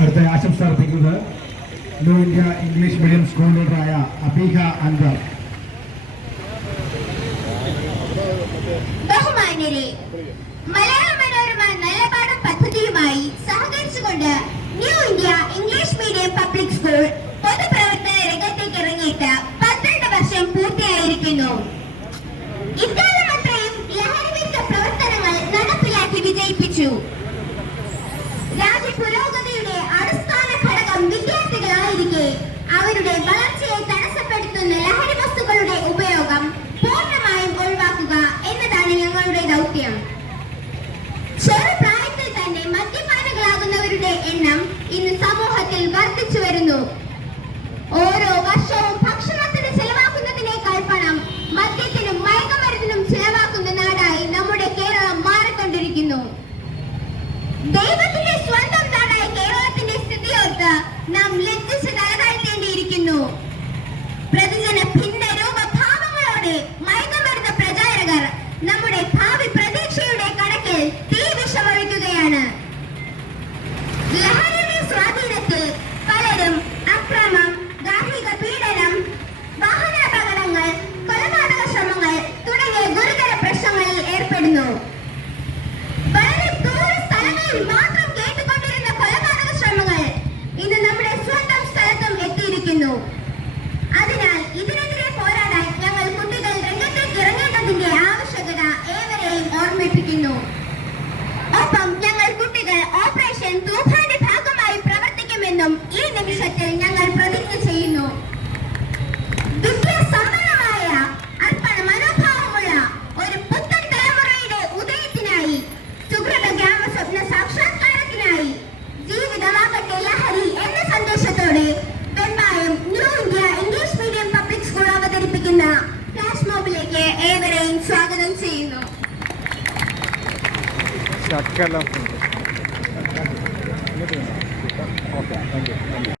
അടുത്ത ആശംസ അർപ്പിക്കുന്നത് new India English medium school ലീഡറായ അബീഹ അൻവർ. ബഹുമാന്യരെ, മലയാള മനോരമ നല്ല പാഠം പദ്ധതിയുമായി സഹകരിച്ചുകൊണ്ട് new India English medium public school പൊതുപ്രവർത്തന രംഗത്തേക്ക് ഇറങ്ങിയിട്ട് 12 വർഷം പൂർത്തിയായിരിക്കുന്നു. ഇക്കാലം അത്രയും ലഹരിവിരുദ്ധ പ്രവർത്തനങ്ങൾ നടപ്പിലാക്കി വിജയിപ്പിച്ചു. രാജ്യ പുരോഗതിയുടെ അടിസ്ഥാന ഘടകം വിദ്യാർത്ഥികളായിരിക്കെ അവരുടെ വളർച്ചയെ തടസ്സപ്പെടുത്തുന്ന ലഹരി വസ്തുക്കളുടെ ഉപയോഗം പൂർണ്ണമായും ഒഴിവാക്കുക എന്നതാണ് ഞങ്ങളുടെ ദൗത്യം. ചെറുപ്രായത്തിൽ തന്നെ മദ്യപാനികളാകുന്നവരുടെ എണ്ണം ഇന്ന് സമൂഹത്തിൽ വർദ്ധിച്ചു വരുന്നു. ഓരോ വർഷവും ഭക്ഷണത്തിന് ചെലവാക്കുന്നതിനേക്കാൾ പണം മദ്യത്തിനും മയക്കുമരുന്നിനും ചെലവാക്കുന്ന നാടായി നമ്മുടെ കേരളം മാറിക്കൊണ്ടിരിക്കുന്നു. ദൈവത്തിന്റെ സ്വന്തം നാടായ കേരളത്തിന്റെ സ്ഥിതിയോർത്ത് നാം ലജ്ജിച്ച് തലതാഴ്ത്തേണ്ടിയിരിക്കുന്നു. പ്രതിജന ഭിന്ന രൂപഭാവങ്ങളോടെ മയക്കുമരുന്ന് പ്രചാരകർ നമ്മുടെ ഭാവി പ്രതീക്ഷയുടെ കണക്കിൽ തീ വിഷമൊഴിക്കുകയാണ്. ലഹരിയുടെ സ്വാധീനത്തിൽ പലരും അക്രമം, ഗാർഹിക പീഡനം, വാഹനാപകടങ്ങൾ, കൊലപാതക ശ്രമങ്ങൾ തുടങ്ങിയ ഗുരുതര പ്രശ്നങ്ങളിൽ ഏർപ്പെടുന്നു. വളരെ ദൂര സ്ഥലങ്ങളിൽ മാത്രം കേട്ടുകൊണ്ടിരുന്ന കൊലപാതക ശ്രമങ്ങൾ ഇന്ന് നമ്മുടെ സ്വന്തം സ്ഥലത്തും എത്തിയിരിക്കുന്നു. അതിനാൽ ഇതിനെതിരെ പോരാടാൻ ഞങ്ങൾ കുട്ടികൾ രംഗത്തേക്ക് ഇറങ്ങേണ്ടതിന്റെ ആവശ്യകത ഏവരെയും ഓർമ്മിപ്പിക്കുന്നു. ഒപ്പം ഞങ്ങൾ കുട്ടികൾ ഓപ്പറേഷൻ തൂഫാന്റെ ഭാഗമായി പ്രവർത്തിക്കുമെന്നും ഈ നിമിഷത്തിൽ ഞങ്ങൾ പ്രതിജ്ഞ ചെയ്യുന്നു. വിദ്യാസമ്പന്നമായ അർപ്പണ മനോഭാവമുള്ള ഒരു പുത്തൻ തലമുറയുടെ ഉദയത്തിനായി, സുഹൃത ഗ്രാമ സ്വപ്ന സാക്ഷാത്കാരത്തിനായി, ജീവിതമാകട്ടെ ലഹരി എന്ന സന്ദേശത്തോടെ Vembayam new India English medium public school അവതരിപ്പിക്കുന്ന ഫ്ലാഷ് മോബിലേക്ക് ഏവരെയും സ്വാഗതം ചെയ്യുന്നു. ശക്കലം. Okay, thank U.